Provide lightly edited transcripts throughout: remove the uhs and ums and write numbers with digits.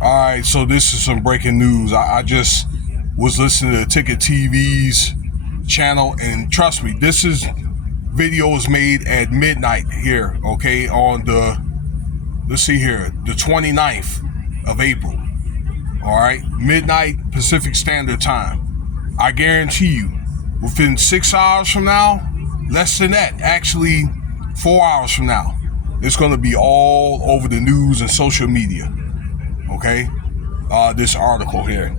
All right, so this is some breaking news. I just was listening to Ticket TV's channel, and trust me, this is videos made at midnight here, okay, on let's see here, the 29th of April. All right, midnight Pacific Standard Time. I guarantee you, within 6 hours from now, less than that, actually 4 hours from now, it's going to be all over the news and social media. Okay, this article here.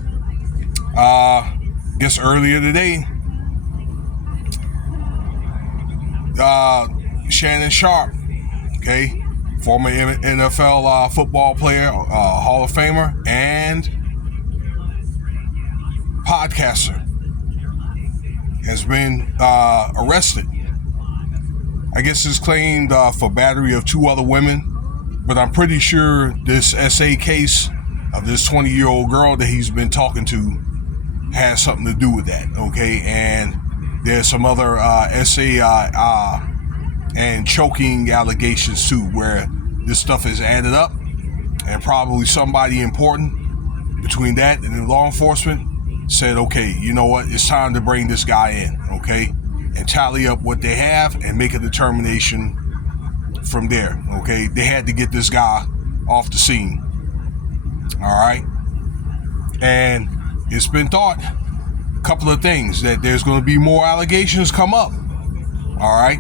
Guess earlier today, Shannon Sharpe, okay, former NFL football player, Hall of Famer, and podcaster, has been arrested. I guess it's claimed for battery of 2 other women. But I'm pretty sure this SA case of this 20-year-old girl that he's been talking to has something to do with that, okay? And there's some other SA and choking allegations too, where this stuff is added up, and probably somebody important between that and the law enforcement said, okay, you know what? It's time to bring this guy in, okay? And tally up what they have and make a determination from there, okay? They had to get this guy off the scene. All right, and it's been thought a couple of things, that there's going to be more allegations come up. All right,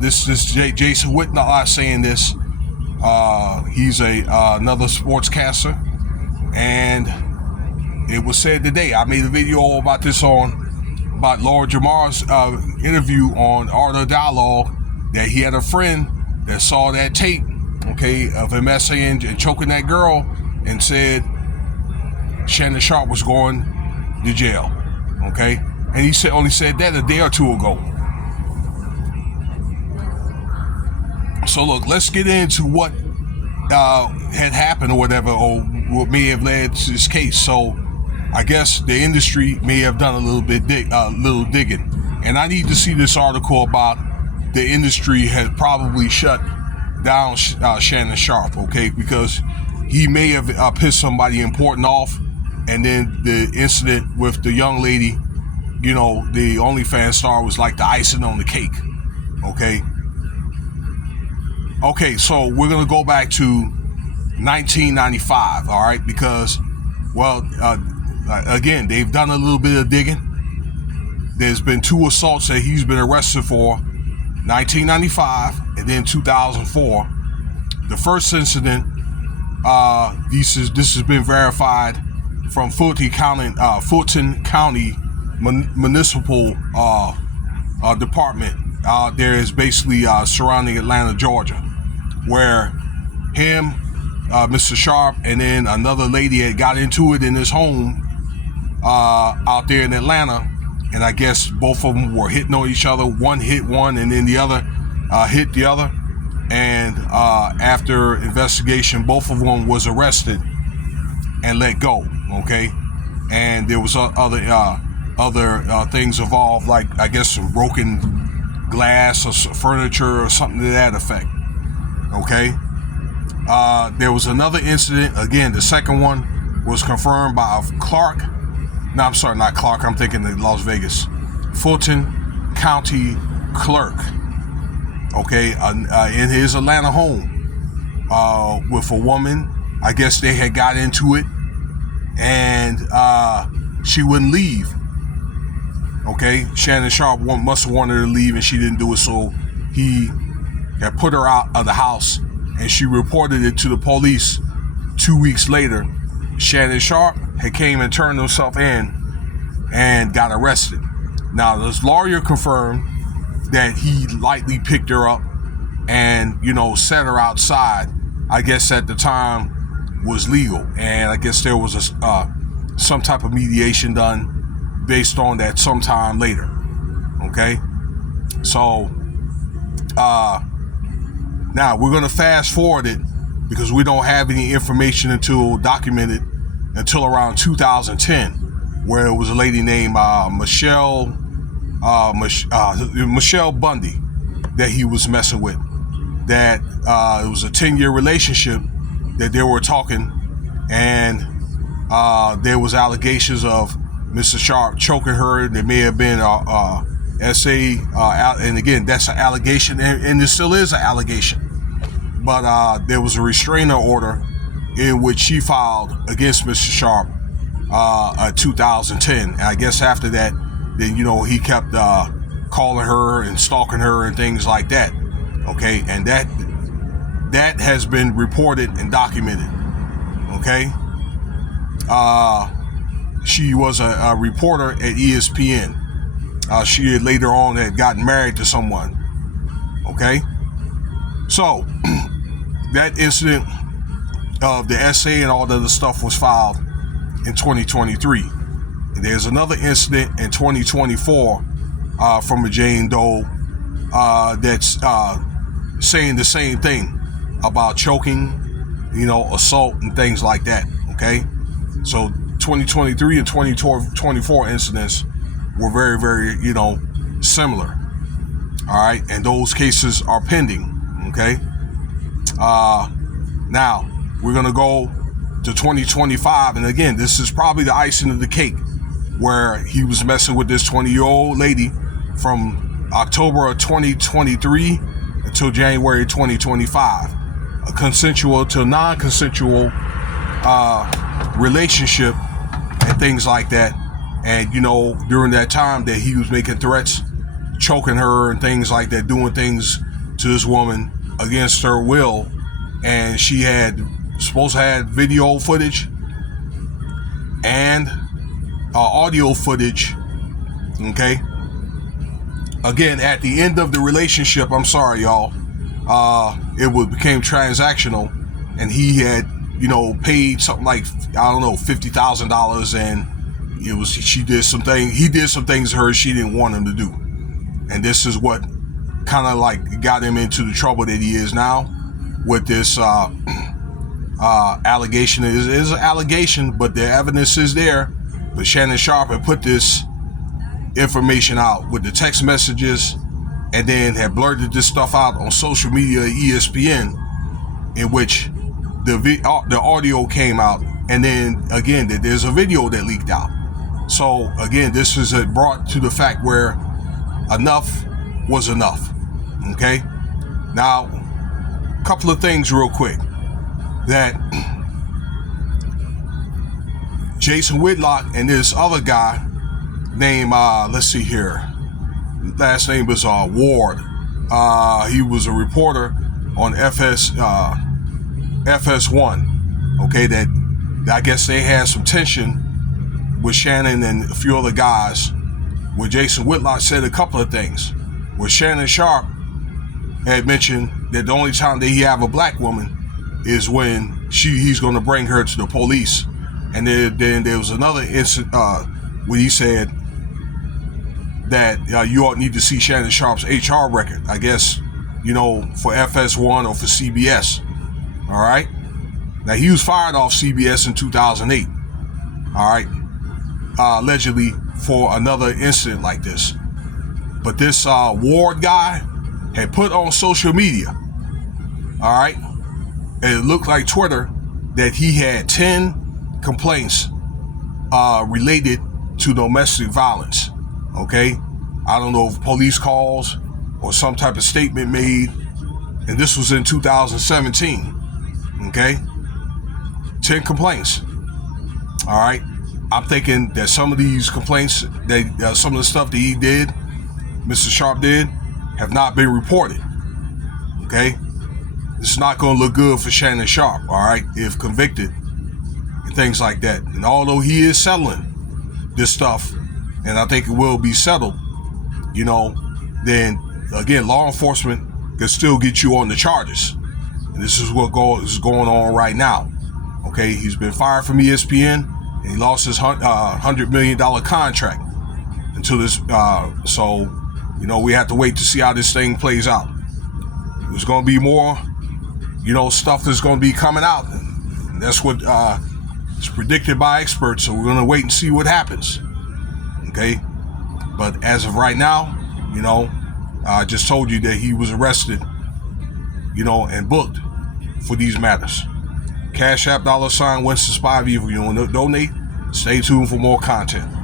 this Jason Whitnall saying this. He's another sportscaster, and it was said today. I made a video about this about Laura Jamar's interview on Art of Dialogue, that he had a friend that saw that tape, okay, of him essaying and choking that girl, and said Shannon Sharpe was going to jail, okay? And he only said that a day or two ago. So look, let's get into what had happened or whatever, or what may have led to this case. So I guess the industry may have done a little digging, and I need to see this article about the industry has probably shut down Shannon Sharpe, okay, because he may have pissed somebody important off, and then the incident with the young lady, you know, the OnlyFans star, was like the icing on the cake, okay? Okay, so we're going to go back to 1995, all right, because, well, again, they've done a little bit of digging. There's been 2 assaults that he's been arrested for, 1995 and then 2004. The first incident, this has been verified from Fulton County Municipal Department. There is basically surrounding Atlanta, Georgia, where him, Mr. Sharpe, and then another lady had got into it in his home out there in Atlanta. And I guess both of them were hitting on each other. One hit one, and then the other hit the other. And after investigation, both of them was arrested and let go. Okay, and there was other things involved, like I guess some broken glass or furniture or something to that effect. Okay, there was another incident. Again, the second one was confirmed by Clark. No, I'm sorry, not Clark. I'm thinking of Las Vegas. Fulton County Clerk. Okay, in his Atlanta home, with a woman. I guess they had got into it, and she wouldn't leave. Okay, Shannon Sharpe must have wanted her to leave, and she didn't do it, so he had put her out of the house, and she reported it to the police. 2 weeks later, Shannon Sharpe had came and turned himself in and got arrested. Now, this lawyer confirmed that he lightly picked her up and, you know, set her outside. I guess at the time was legal, and I guess there was some type of mediation done based on that sometime later. Okay, so now we're going to fast forward it because we don't have any information documented until around 2010, where it was a lady named Michelle Bundy that he was messing with. That it was a 10-year relationship that they were talking and there was allegations of Mr. Sharpe choking her. There may have been and again, that's an allegation, and it still is an allegation. But there was a restraining order in which she filed against Mr. Sharpe 2010. And I guess after that, then he kept calling her and stalking her and things like that. Okay, and that has been reported and documented. Okay, she was a reporter at ESPN. She had later on had gotten married to someone. Okay, so that incident of the essay and all the other stuff was filed in 2023. And there's another incident in 2024 from a Jane Doe that's saying the same thing about choking, assault and things like that. Okay, so 2023 and 2024 incidents were very, very, similar. All right, and those cases are pending. Okay, now we're gonna go to 2025, and again, this is probably the icing of the cake, where he was messing with this 20-year-old lady from October of 2023 until January 2025, a consensual to non-consensual relationship and things like that. And during that time that he was making threats, choking her and things like that, doing things to this woman against her will, and she had supposed to have video footage and audio footage. Okay, again, at the end of the relationship, I'm sorry y'all, became transactional, and he had paid something like, I don't know, $50,000, and he did some things to her she didn't want him to do. And this is what kind of like got him into the trouble that he is now with this allegation. It is an allegation, but the evidence is there. But Shannon Sharpe had put this information out with the text messages, and then had blurted this stuff out on social media at ESPN, in which the audio came out, and then again there's a video that leaked out. So again, this is brought to the fact where enough was enough. Okay, now a couple of things real quick. That Jason Whitlock and this other guy named let's see here, last name was Ward. He was a reporter on FS1. Okay, that I guess they had some tension with Shannon and a few other guys, where Jason Whitlock said a couple of things. Where Shannon Sharpe had mentioned that the only time that he have a black woman is when he's going to bring her to the police. And then there was another incident where he said that you ought need to see Shannon Sharpe's HR record, I guess, for FS1 or for CBS. All right. Now, he was fired off CBS in 2008. All right. Allegedly for another incident like this. But this Ward guy had put on social media, all right, and it looked like Twitter, that he had 10 complaints related to domestic violence. Okay, I don't know if police calls or some type of statement made, and this was in 2017. Okay, 10 complaints. All right, I'm thinking that some of these complaints, that some of the stuff that he did, Mr. Sharpe did, have not been reported. Okay, it's not going to look good for Shannon Sharpe, all right, if convicted and things like that. And although he is settling this stuff, and I think it will be settled, then again, law enforcement can still get you on the charges. And this is what is going on right now. Okay, he's been fired from ESPN, and he lost his $100 million contract until this. So, we have to wait to see how this thing plays out. There's going to be more, stuff that's going to be coming out. And that's what is predicted by experts. So we're going to wait and see what happens. Okay, but as of right now, I just told you that he was arrested, and booked for these matters. Cash App $Winston Spivey if you want to donate. Stay tuned for more content.